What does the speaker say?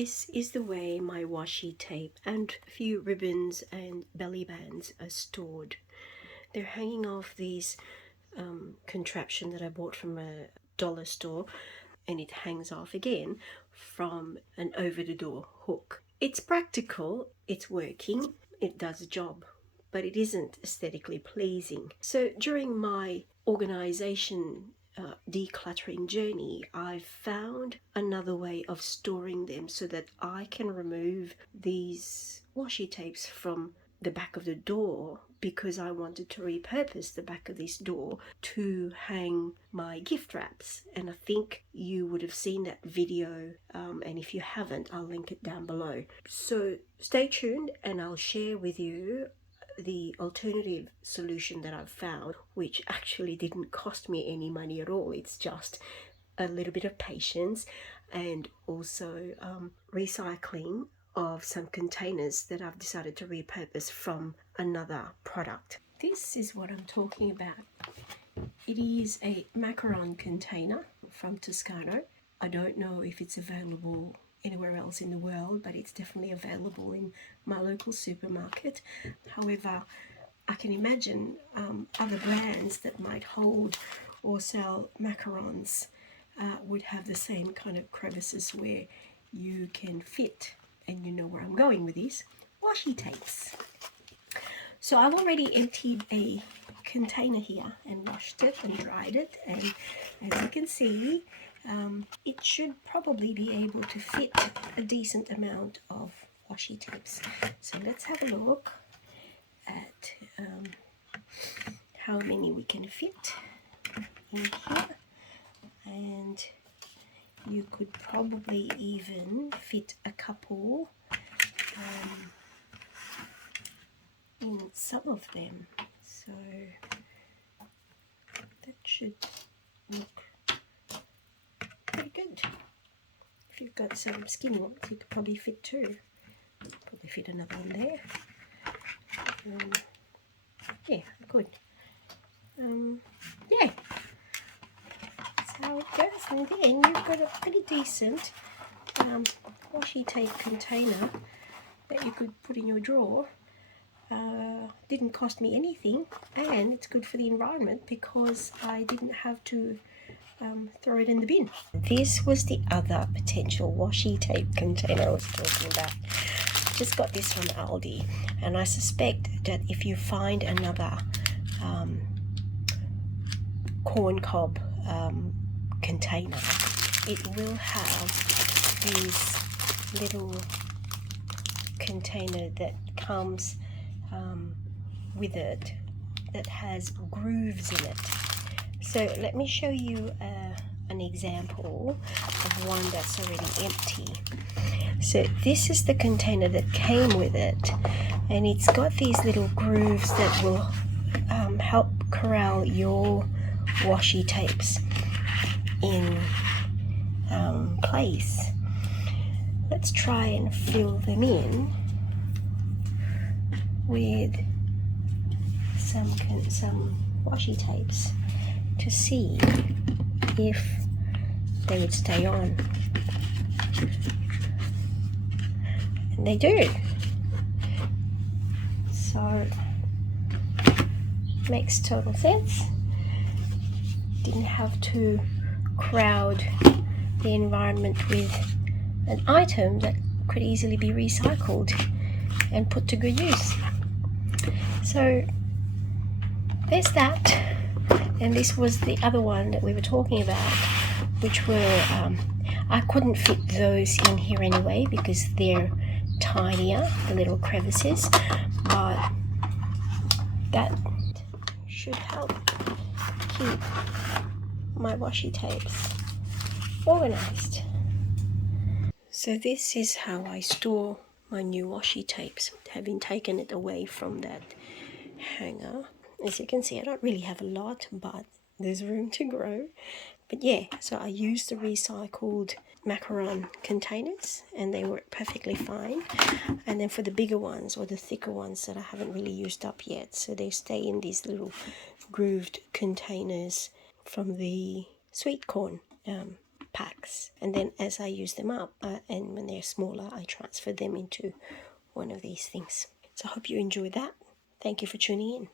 This is the way my washi tape and a few ribbons and belly bands are stored. They're hanging off these contraption that I bought from a dollar store, and it hangs off again from an over-the-door hook. It's practical, it's working, it does the job, but it isn't aesthetically pleasing. So during my organization decluttering journey, I've found another way of storing them so that I can remove these washi tapes from the back of the door, because I wanted to repurpose the back of this door to hang my gift wraps. And I think you would have seen that video, and if you haven't, I'll link it down below. So stay tuned and I'll share with you the alternative solution that I've found, which actually didn't cost me any money at all. It's just a little bit of patience and also recycling of some containers that I've decided to repurpose from another product. This is what I'm talking about. It is a macaron container from Toscano. I don't know if it's available anywhere else in the world, but it's definitely available in my local supermarket. However, I can imagine other brands that might hold or sell macarons would have the same kind of crevices where you can fit, and you know where I'm going with this, washi tapes. So I've already emptied a container here and washed it and dried it, and as you can see, it should probably be able to fit a decent amount of washi tapes. So let's have a look at how many we can fit in here, and you could probably even fit a couple in some of them. So that should look pretty good. If you've got some skinny ones, you could probably fit two. Probably fit another one there. Yeah, good. Yeah, that's how it goes. And then you've got a pretty decent washi tape container that you could put in your drawer. Didn't cost me anything, and it's good for the environment because I didn't have to throw it in the bin. This was the other potential washi tape container I was talking about. Just got this from Aldi, and I suspect that if you find another corn cob container, it will have this little container that comes with it that has grooves in it. So let me show you an example of one that's already empty. So this is the container that came with it, and it's got these little grooves that will help corral your washi tapes in place. Let's try and fill them in with some washi tapes to see if they would stay on. And they do. So makes total sense. Didn't have to crowd the environment with an item that could easily be recycled and put to good use. So there's that, and this was the other one that we were talking about, which were I couldn't fit those in here anyway because they're tinier, the little crevices, but that should help keep my washi tapes organized. So this is how I store my new washi tapes, having taken it away from that hanger. As you can see, I don't really have a lot, but there's room to grow. But yeah, so I used the recycled macaron containers and they work perfectly fine. And then for the bigger ones or the thicker ones that I haven't really used up yet, so they stay in these little grooved containers from the sweet corn packs, and then as I use them up and when they're smaller, I transfer them into one of these things. So I hope you enjoyed that. Thank you for tuning in.